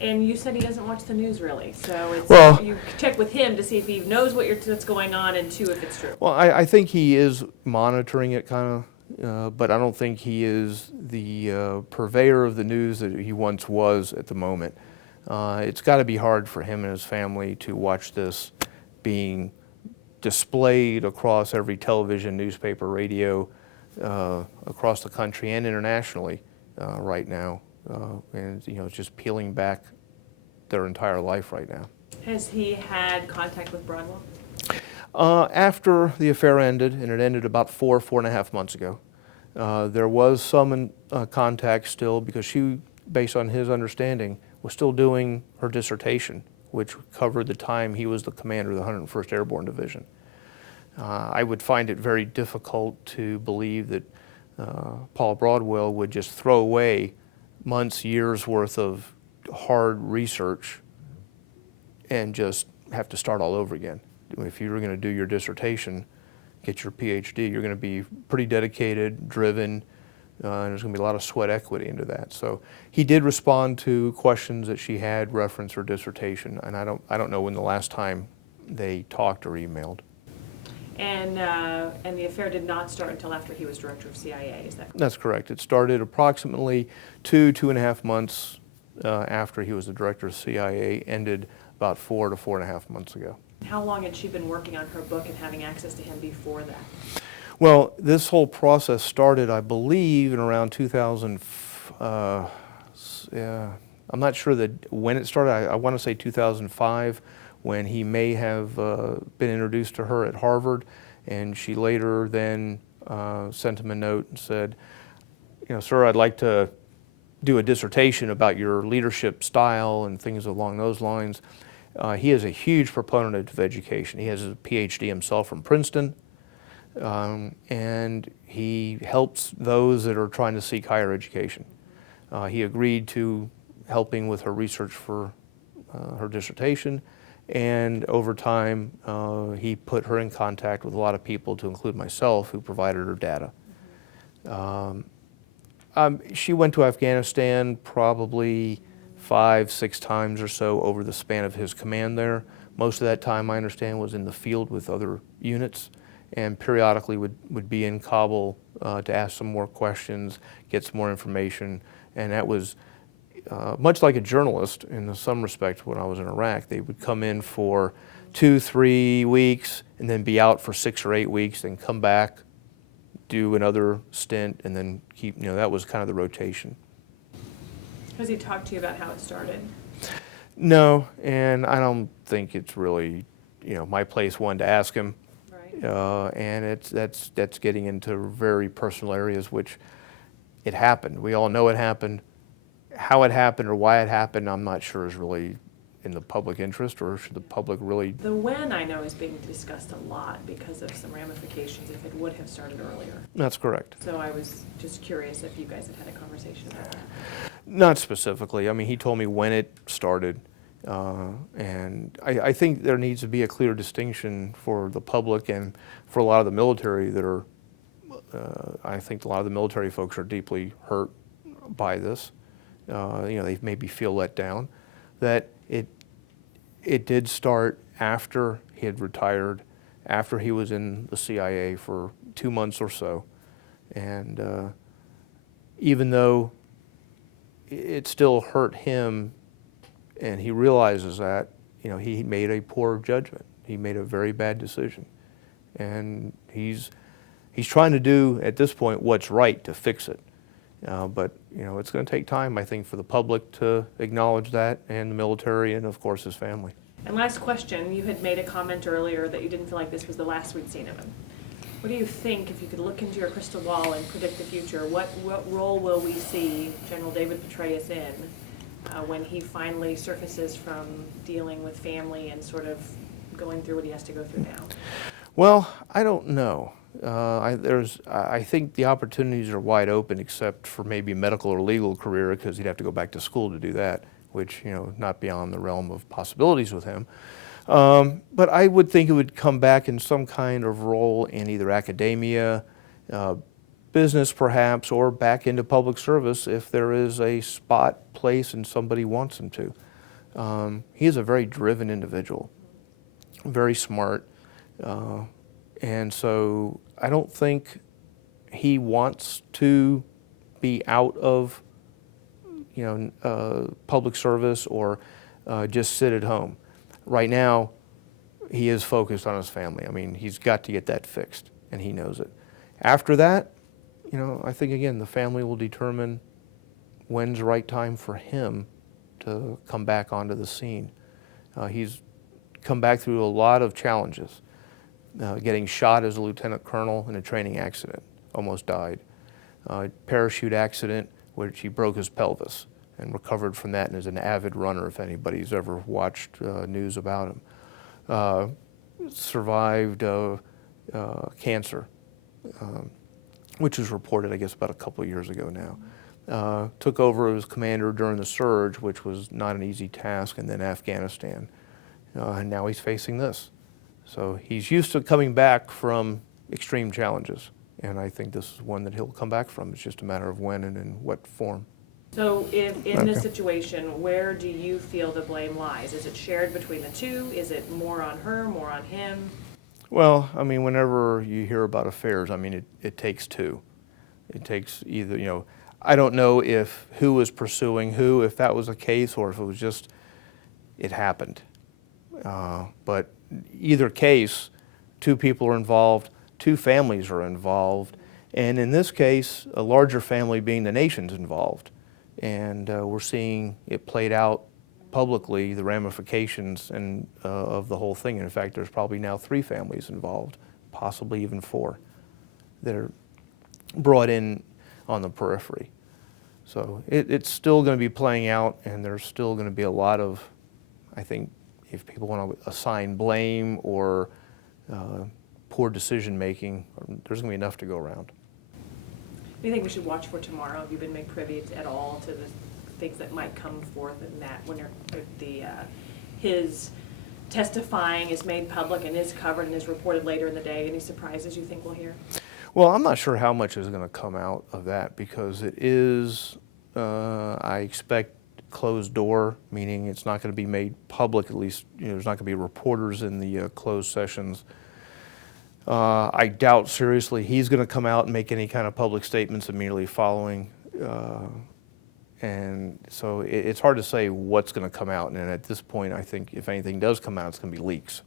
And you said he doesn't watch the news really, so it's, Well, you check with him to see if he knows what's going on, and two, if it's true. well, I think he is monitoring it kind of, but I don't think he is the purveyor of the news that he once was at the moment. It's got to be hard for him and his family to watch this being displayed across every television, newspaper, radio, across the country and internationally right now. And it's just peeling back their entire life right now. Has he had contact with Broadwell? After the affair ended, and it ended about 4.5 months ago, there was some contact still, because she, based on his understanding, was still doing her dissertation, which covered the time he was the commander of the 101st Airborne Division. I would find it very difficult to believe that Paula Broadwell would just throw away months, years worth of hard research and just have to start all over again. If you were going to do your dissertation, get your PhD, you're going to be pretty dedicated, driven, and there's going to be a lot of sweat equity into that. So he did respond to questions that she had referenced her dissertation, and I don't know when the last time they talked or emailed. And the affair did not start until after he was director of CIA, is that correct? That's correct. It started approximately 2.5 months after he was the director of CIA, ended about 4 to 4.5 months ago. How long had she been working on her book and having access to him before that? Well, this whole process started, I believe, in around 2000. Yeah, I'm not sure that when it started. I want to say 2005, when he may have been introduced to her at Harvard, and she later then sent him a note and said, sir, I'd like to do a dissertation about your leadership style and things along those lines. He is a huge proponent of education. He has a PhD himself from Princeton, and he helps those that are trying to seek higher education. He agreed to helping with her research for her dissertation, and over time he put her in contact with a lot of people, to include myself, who provided her data. She went to Afghanistan probably 5-6 times or so over the span of his command there. Most of that time, I understand, was in the field with other units, and periodically would be in Kabul to ask some more questions, get some more information. And that was much like a journalist in some respects when I was in Iraq. They would come in for 2-3 weeks and then be out for 6 or 8 weeks, then come back, do another stint, and then keep, that was kind of the rotation. Has he talked to you about how it started? No, and I don't think it's really, my place, one, to ask him. Right. And that's getting into very personal areas, which it happened. We all know it happened. How it happened or why it happened, I'm not sure is really in the public interest, or should the public really... The when, I know, is being discussed a lot because of some ramifications if it would have started earlier. That's correct. So I was just curious if you guys had had a conversation about that. Not specifically. I mean, he told me when it started, and I think there needs to be a clear distinction for the public and for a lot of the military that are, I think a lot of the military folks are deeply hurt by this. They maybe feel let down, that it did start after he had retired, after he was in the CIA for 2 months or so. And even though it still hurt him, and he realizes that, he made a poor judgment. He made a very bad decision. And he's trying to do, at this point, what's right to fix it. But it's going to take time, I think, for the public to acknowledge that, and the military, and of course his family. And last question, you had made a comment earlier that you didn't feel like this was the last we'd seen of him. What do you think, if you could look into your crystal ball and predict the future, what role will we see General David Petraeus in when he finally surfaces from dealing with family and sort of going through what he has to go through now? Well, I don't know. I think the opportunities are wide open, except for maybe a medical or legal career, because he'd have to go back to school to do that, which, not beyond the realm of possibilities with him. But I would think it would come back in some kind of role in either academia, business perhaps, or back into public service if there is a spot, place, and somebody wants him to. He is a very driven individual, very smart, and so I don't think he wants to be out of, public service or just sit at home. Right now, he is focused on his family. I mean, he's got to get that fixed, and he knows it. After that, I think, again, the family will determine when's the right time for him to come back onto the scene. He's come back through a lot of challenges. Getting shot as a lieutenant colonel in a training accident, almost died. Parachute accident, which he broke his pelvis and recovered from that, and is an avid runner if anybody's ever watched news about him. Survived cancer, which was reported, I guess, about a couple of years ago now. Took over as commander during the surge, which was not an easy task, and then Afghanistan. And now he's facing this. So he's used to coming back from extreme challenges, and I think this is one that he'll come back from. It's just a matter of when and in what form. So if in this situation, where do you feel the blame lies? Is it shared between the two? Is it more on her, more on him? Well, I mean, whenever you hear about affairs, I mean, it takes two. It takes either, I don't know if who was pursuing who, if that was the case, or if it was just, it happened. But either case, two people are involved, two families are involved, and in this case, a larger family being the nation's involved. And we're seeing it played out publicly, the ramifications of the whole thing. And in fact, there's probably now 3 families involved, possibly even 4, that are brought in on the periphery. So it's still going to be playing out, and there's still going to be a lot of, I think, if people want to assign blame or poor decision making, there's going to be enough to go around. What do you think we should watch for tomorrow? Have you been made privy at all to the things that might come forth in that when his testifying is made public and is covered and is reported later in the day? Any surprises you think we'll hear? Well, I'm not sure how much is going to come out of that, because it is, I expect, closed door, meaning it's not going to be made public. At least, there's not going to be reporters in the closed sessions. I doubt seriously he's going to come out and make any kind of public statements immediately following. And so it's hard to say what's going to come out. And at this point, I think if anything does come out, it's going to be leaks.